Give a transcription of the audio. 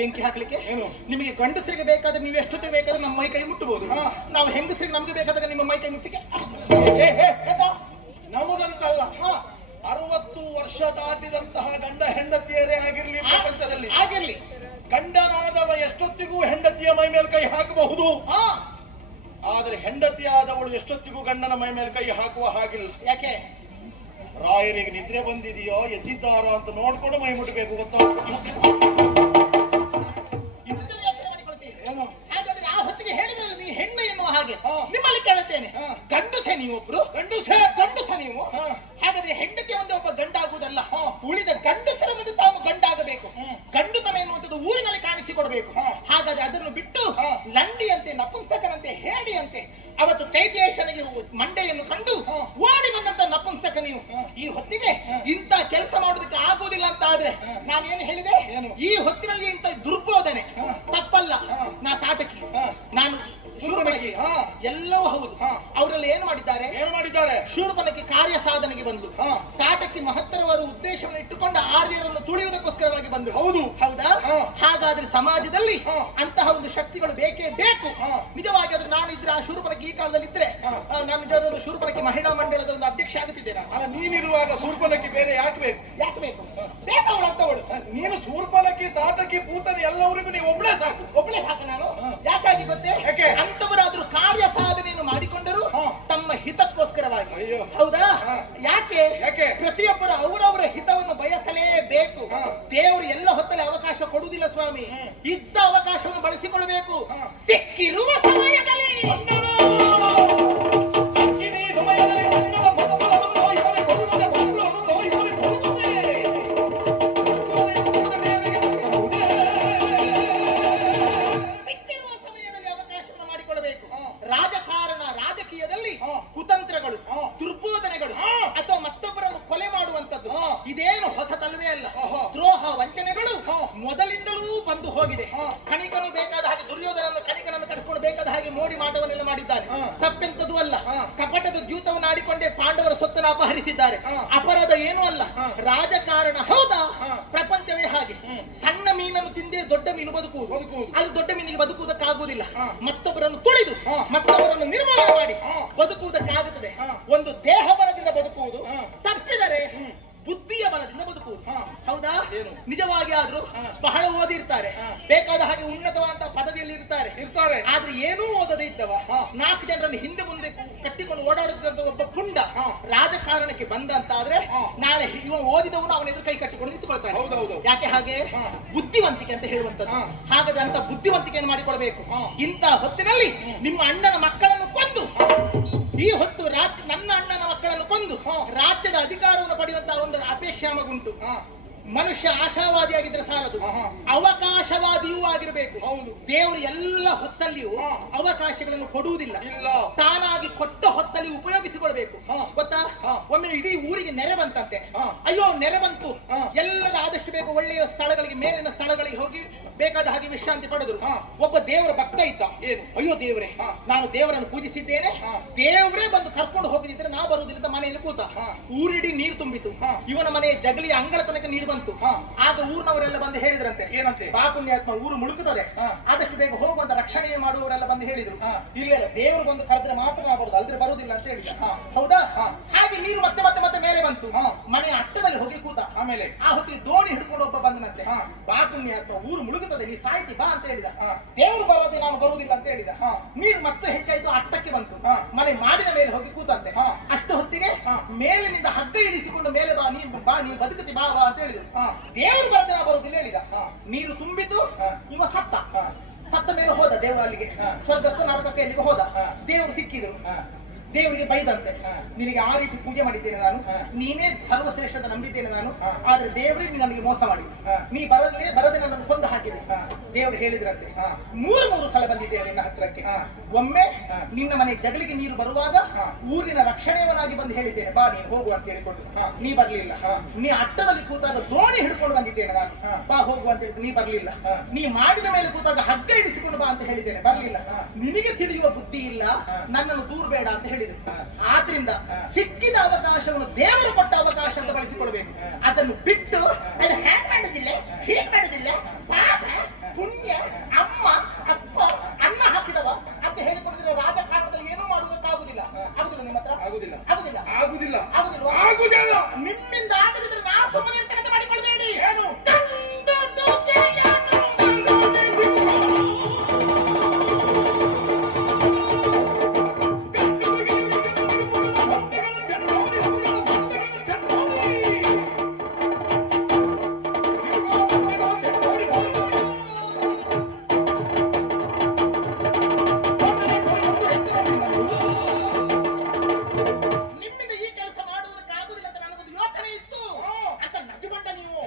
ಬೆಂಕಿ ಹಾಕ್ಲಿಕ್ಕೆ? ಏನು? ನಿಮಗೆ ಗಂಡಸರಿಗೆ ಬೇಕಾದ್ರೆ ನೀವು ಎಷ್ಟೊತ್ತಿಗೆ ಬೇಕಾದ್ರೆ ನಮ್ಮ ಮೈ ಕೈ ಮುಟ್ಟಬಹುದು. ನಾವು ಹೆಂಗಸರಿಗೆ ನಮಗೆ ಬೇಕಾದಾಗ ನಿಮ್ಮ ಮೈ ಕೈ ಮುಟ್ಟಿಗೆ? ನಮಗಂತಲ್ಲ. ಅರವತ್ತು ವರ್ಷ ದಾಟಿದಂತಹ ಗಂಡ ಹೆಂಡತಿಯರೇ ಆಗಿರ್ಲಿ ಪ್ರಪಂಚದಲ್ಲಿ. ಆಗಿರ್ಲಿ. ಗಂಡನಾದವ ಎಷ್ಟೊತ್ತಿಗೂ ಹೆಂಡತಿಯ ಮೈ ಮೇಲೆ ಕೈ ಹಾಕಬಹುದು? ಆದರೆ ಹೆಂಡತಿಯಾದವಳು ಎಷ್ಟೊತ್ತಿಗೂ ಗಂಡನ ಮೈ ಮೇಲೆ ಕೈ ಹಾಕುವ ಹಾಗಿಲ್ಲ. ಯಾಕೆ? ರಾಯರಿಗೆ ನಿದ್ರೆ ಬಂದಿದೆಯೋ ಎದ್ದಿದ್ದಾರೋ ಅಂತ ನೋಡ್ಕೊಂಡು ಮೈ ಮುಟ್ಟಬೇಕು ಗೊತ್ತಾ? ನಿಮ್ಮಲ್ಲಿ ಕೇಳುತ್ತೇನೆ. ಗಂಡುಸೆ ನೀವೊಬ್ರು? ಗಂಡುಸೆ. ಗಂಡುಸ ನೀವು? ಹಾಗಾದ್ರೆ ಹೆಂಡತಿ ಒಂದೇ ಒಬ್ಬ ಗಂಡಾಗುವುದಲ್ಲ. ಉಳಿದ ಗಂಡಸರ ಮುಂದೆ ತಾವು ಗಂಡಾಗಬೇಕು. ಗಂಡುತನ ಎನ್ನುವಂಥದ್ದು ಊರಿನಲ್ಲಿ ಕಾಣಿಸಿಕೊಡಬೇಕು. ಹಾಗಾದ್ರೆ ಅದನ್ನು ಬಿಟ್ಟು. ಲಂಡಿಯಂತೆ ನಪುಂಸಕನಂತೆ ಹೇಡಿಯಂತೆ ಅವತ್ತು ಕೈದೇಶನಿಗೆ ಮಂಡೆಯನ್ನು ಕಂಡು ಓಡಿ ಬಂದಂತ ನಪುಂಸಕ ನೀವು. ಈ ಹೊತ್ತಿಗೆ ಇಂಥ ಕೆಲಸ ಮಾಡೋದಕ್ಕೆ ಆಗುವುದಿಲ್ಲ ಅಂತ ಆದ್ರೆ. ನಾನು ಏನು? ಹೇಳಿದೆ ಈ ಹೊತ್ತಿನಲ್ಲಿ ಇಂಥ ದುರ್ಬೋಧನೆ ತಪ್ಪಲ್ಲ. ನಾ ತಾಟಕಿ ಎಲ್ಲವೂ ಹೌದು. ಹಾ. ಅವರಲ್ಲಿ ಏನು ಮಾಡಿದ್ದಾರೆ? ಏನು ಮಾಡಿದ್ದಾರೆ? ಶೂರ್ಪನಖಿ ಕಾರ್ಯ ಸಾಧನೆಗೆ ಬಂದು ಹಾ. ತಾಟಕ್ಕೆ ಮಹತ್ತರವಾದ ಉದ್ದೇಶವನ್ನು ಇಟ್ಟುಕೊಂಡ ಆರ್ಯರನ್ನು ತುಳಿಯುವುದಕ್ಕೋಸ್ಕರವಾಗಿ ಬಂದರು. ಹೌದು. ಹೌದಾ? ಹಾಗಾದ್ರೆ ಸಮಾಜದಲ್ಲಿ. ಅಂತಹ ಒಂದು ಶಕ್ತಿಗಳು ಬೇಕೇ ಬೇಕು. ನಿಜವಾಗಿ ಅದು ನಾನು ಇದ್ರೆ ಆ ಶೂರ್ಪನಕ್ಕೆ ಈ ಕಾಲದಲ್ಲಿ ಇದ್ರೆ. ನಾನು ನಿಜವಾದ ಶೂರ್ಪನಕ್ಕೆ ಮಹಿಳಾ ಮಂಡಳದ ಒಂದು ಅಧ್ಯಕ್ಷ ಆಗುತ್ತಿದ್ದೆ ನಾನು. ಅಲ್ಲ ನೀನಿರುವಾಗ ಶೂರ್ಬಲಕ್ಕೆ ಬೇರೆ ಯಾಕೆ ಬೇಕು? ಯಾಕೆ ಬೇಕು? ಬೇಕವಳು ಅಂತವಳು ನೀನು ಶೂರ್ಪನಕ್ಕೆ ತಾಟಕಿ ಪೂತನ ಎಲ್ಲವರಿಗೂ ನೀವು ಒಬ್ಬಳೇ ಸಾಕು ನಾನು ಹಾ. ಯಾಕಾಗಿ ಗೊತ್ತೇ ಯಾಕೆ? ಅಂತವರಾದ್ರೂ ಕಾರ್ಯ ಸಾಧನೆಯನ್ನು ಮಾಡಿಕೊಂಡರು ಹಾ. ತಮ್ಮ ಹಿತಕ್ಕೋಸ್ಕರವಾಗಿ ಅಯ್ಯೋ. ಹೌದಾ ಹಾ. ಯಾಕೆ ಯಾಕೆ? ಪ್ರತಿಯೊಬ್ಬರು ಅವರವರ ಹಿತವನ್ನು ಬಯಸಲೇಬೇಕು ಹಾ. ದೇವರು ಎಲ್ಲ ಹೊತ್ತಲ್ಲಿ ಅವಕಾಶ ಕೊಡುವುದಿಲ್ಲ ಸ್ವಾಮಿ ಹ್ಮ್. ಇದ್ದ ಅವಕಾಶವನ್ನು ಬಳಸಿಕೊಳ್ಳಬೇಕು. ಮೊದಲಿಂದಲೂ ಬಂದು ಹೋಗಿದೆ. ಕಣಿಕನು ಬೇಕಾದ ಹಾಗೆ ದುರ್ಯೋಧನನ್ನು ಕಣಿಕನನ್ನು ಕರೆಸಿಕೊಂಡು ಬೇಕಾದ ಹಾಗೆ ಮೋಡಿ ಮಾಟವನ್ನೆಲ್ಲ ಮಾಡಿದ್ದಾನೆ ಹಾ. ತಪ್ಪೆಂತದ್ದು ಅಲ್ಲ. ಕಪಟದ ದ್ಯೂತವನ್ನು ಆಡಿಕೊಂಡೇ ಪಾಂಡವರ ಸೊತ್ತನ್ನು ಅಪಹರಿಸಿದ್ದಾರೆ. ಅಪರಾಧ ಏನೂ ಅಲ್ಲ ರಾಜಕಾರಣ ಹೌದಾ. ಪ್ರಪಂಚವೇ ಹಾಗೆ ಸಣ್ಣ ಮೀನನ್ನು ತಿಂದೇ ದೊಡ್ಡ ಮೀನು ಬದುಕುವುದು ಬದುಕುವುದು. ಅದು ದೊಡ್ಡ ಮೀನಿಗೆ ಬದುಕುವುದಕ್ಕಾಗುವುದಿಲ್ಲ ಹಾ. ಹೌದಾ? ನಿಜವಾಗಿ ಆದ್ರೂ ಬಹಳ ಓದಿರ್ತಾರೆ. ಬೇಕಾದ ಹಾಗೆ ಉನ್ನತವಾದ ಪದವಿಯಲ್ಲಿ ಇರ್ತಾರೆ. ಇರ್ತಾರೆ. ಆದ್ರೆ ಏನೂ ಓದದೇ ಇದ್ದವ. ನಾಲ್ಕು ಜನರನ್ನು ಹಿಂದೆ ಮುಂದೆ ಕಟ್ಟಿಕೊಂಡು ಓಡಾಡುತ್ತಿದ್ದಂತ ಒಬ್ಬ ಪುಂಡ. ರಾಜಕಾರಣಕ್ಕೆ ಬಂದ ಅಂತ ಆದ್ರೆ ನಾಳೆ ಇವ ಓದಿದವನು ಅವನ ಎದುರು ಕೈ ಕಟ್ಟಿಕೊಂಡು ನಿಂತುಕೊಳ್ತಾನೆ. ಹೌದೌದು. ಯಾಕೆ ಹಾಗೆ? ಬುದ್ಧಿವಂತಿಕೆ ಅಂತ ಹೇಳುವಂತದ್ದು. ಹಾಗಾದ್ರೆ ಅಂತ ಬುದ್ಧಿವಂತಿಕೆಯನ್ನು ಮಾಡಿಕೊಳ್ಬೇಕು. ಇಂಥ ಹೊತ್ತಿನಲ್ಲಿ ನಿಮ್ಮ ಅಣ್ಣನ ಮಕ್ಕಳನ್ನು ಕೊಂದು ಈ ಹೊತ್ತು ರಾಜ್ಯ ನನ್ನ ಅಣ್ಣನ ಮಕ್ಕಳನ್ನು ಕೊಂದು ರಾಜ್ಯದ ಅಧಿಕಾರವನ್ನು ಪಡೆಯುವಂತಹ ಒಂದು ಅಪೇಕ್ಷೆ ನಮಗುಂಟು. ಮನುಷ್ಯ ಆಶಾವಾದಿಯಾಗಿದ್ರೆ ಸಾಲದು ಆಹಾ. ಅವಕಾಶವಾದಿಯೂ ಆಗಿರಬೇಕು ಹೌದು ದೇವರು ಎಲ್ಲ ಹೊತ್ತಲ್ಲಿಯೂ ಅವಕಾಶಗಳನ್ನು ಕೊಡುವುದಿಲ್ಲ ತಾನಾಗಿ ಕೊಟ್ಟ ಹೊತ್ತಲ್ಲಿ ಉಪಯೋಗಿಸಿಕೊಳ್ಬೇಕು. ಗೊತ್ತಾ. ಒಮ್ಮೆ ಇಡೀ ಊರಿಗೆ ನೆರೆ ಬಂತಂತೆ. ಅಯ್ಯೋ ನೆರೆ ಬಂತು. ಎಲ್ಲರ ಆದಷ್ಟು ಬೇಕು ಒಳ್ಳೆಯ ಸ್ಥಳಗಳಿಗೆ ಮೇಲಿನ ಸ್ಥಳಗಳಿಗೆ ಹೋಗಿ ಬೇಕಾದ ಹಾಗೆ ವಿಶ್ರಾಂತಿ ಪಡೆದ್ರು. ಒಬ್ಬ ದೇವರ ಭಕ್ತ ಇದ್ದ ಏನು? ಅಯ್ಯೋ ದೇವರೇ. ನಾನು ದೇವರನ್ನು ಪೂಜಿಸಿದ್ದೇನೆ ದೇವರೇ ಬಂದು ಕರ್ಕೊಂಡು ನಾ ಬರುವುದಿಲ್ಲ ಮನೆಯಲ್ಲಿ ಕೂತ. ಊರಿಡಿ ನೀರು ತುಂಬಿತು. ಇವನ ಮನೆಯ ಜಗಲಿಯ ಅಂಗಳ ತನಕ ನೀರು ಬಂತು. ಆಗ ಊರಿನವರೆಲ್ಲ ಬಂದು ಹೇಳಿದ್ರಂತೆ ಏನಂತೆ ಬಾಪುಣ್ಯಾತ್ಮ ಊರು ಮುಳುಗುತ್ತದೆ. ಆದಷ್ಟು ಬೇಗ ಹೋಗುವಂತ ರಕ್ಷಣೆ ಮಾಡುವವರೆಲ್ಲ ಬಂದು ಹೇಳಿದ್ರು. ಇಲ್ಲ ದೇವರು ಬಂದು ಕರೆದ್ರೆ ಮಾತ್ರ ಆಗಬಹುದು ಬರುದು ಅಲ್ದ್ರೆ ಬರುವುದಿಲ್ಲ ಅಂತ ಹೇಳಿದ ಹೌದಾ. ಹಾಗೆ ನೀರು ಮತ್ತೆ ಮತ್ತೆ ಮತ್ತೆ ಮೇಲೆ ಬಂತು. ಮನೆಯ ಅಟ್ಟದಲ್ಲಿ ಹೋಗಿ ಕೂತ ಆಮೇಲೆ ಆ ಹೊತ್ತಿಗೆ ದೋಣಿ ಹಿಡ್ಕೊಂಡು ಒಬ್ಬ ಬಂದನಂತೆ ಹಾ. ಬಾ ಪುಣ್ಯಾತ್ಮ ಊರು ಮುಳುಗುತ್ತದೆ ನೀ ಸಾಯ್ತಿ ಬಾ ಅಂತ ಹೇಳಿದ ಹಾ. ದೇವರು ಬರೋದೇ ನಾನು ಬರುವುದಿಲ್ಲ ಅಂತ ಹೇಳಿದ ಹಾ. ನೀರು ಮತ್ತೆ ಹೆಚ್ಚಾಯ್ತು ಅಟ್ಟಕ್ಕೆ ಬಾ ನೀ ಬದುಕತಿ ಬಾ ಬಾ ಅಂತ ಹೇಳಿದ್ರು. ದೇವರು ಬರದೆ ನಾ ಹೇಳಿದ. ನೀರು ತುಂಬಿತು ಹಾ. ಇವ ಸತ್ತ. ಸತ್ತ ಮೇಲೆ ಹೋದ ದೇವರು ಅಲ್ಲಿಗೆ. ಸ್ವರ್ಗಕ್ಕೂ ನರಕಕ್ಕೆ ಅಲ್ಲಿಗೆ ಹೋದ ಹಾ. ದೇವರು ಸಿಕ್ಕಿದ್ರು ಹಾ. ದೇವರಿಗೆ ಬೈದಂತೆ. ನಿನಗೆ ಆ ರೀತಿ ಪೂಜೆ ಮಾಡಿದ್ದೇನೆ ನಾನು ನೀನೇ ಸರ್ವಶ್ರೇಷ್ಠದ ನಂಬಿದ್ದೇನೆ ನಾನು. ಆದ್ರೆ ದೇವರಿಗೆ ನನಗೆ ಮೋಸ ಮಾಡಿ. ನೀ ಬರದಲ್ಲೇ ಬರದೆ ನನ್ನನ್ನು ಕೊಂದು ಹಾಕಿದೆ ದೇವರು ಹೇಳಿದ್ರಂತೆ. ಮೂರು ಮೂರು ಸಲ ಬಂದಿದ್ದೇನೆ ನಿನ್ನ ಹತ್ರಕ್ಕೆ ಹಾ. ಒಮ್ಮೆ. ನಿನ್ನ ಮನೆ ಜಗಳಿಗೆ ನೀರು ಬರುವಾಗ. ಊರಿನ ರಕ್ಷಣೆಯವನಾಗಿ ಬಂದು ಹೇಳಿದ್ದೇನೆ ಬಾ ನೀನು ಹೋಗು ಅಂತ ಹೇಳಿಕೊಂಡು. ನೀ ಬರ್ಲಿಲ್ಲ. ನೀ ಅಟ್ಟದಲ್ಲಿ ಕೂತಾಗ ದೋಣಿ ಹಿಡ್ಕೊಂಡು ಬಂದಿದ್ದೇನೆ ನಾನು ಬಾ ಹೋಗು ಅಂತ ಹೇಳಿ ನೀ ಬರ್ಲಿಲ್ಲ. ನೀ ಮಾಡಿದ ಮೇಲೆ ಕೂತಾಗ ಹಗ್ಗ ಇಡಿಸಿಕೊಂಡು ಬಾ ಅಂತ ಹೇಳಿದ್ದೇನೆ ಬರಲಿಲ್ಲ. ನಿಮಗೆ ನಿನಗೆ ತಿಳಿಯುವ ಬುದ್ಧಿ ಇಲ್ಲ ನನ್ನನ್ನು ದೂರ ಬೇಡ ಅಂತ ಹೇಳಿದ್ರು. ಆದ್ರಿಂದ ಸಿಕ್ಕಿದ ಅವಕಾಶವನ್ನು ದೇವರು ಕೊಟ್ಟ ಅವಕಾಶ ಅಂತ ಬಳಸಿಕೊಳ್ಬೇಕು. ಅದನ್ನು ಬಿಟ್ಟು ಅದು ಹ್ಯಾಂಡ್ ಮಾಡಿದಿಲ್ಲ ಹೀಗೆ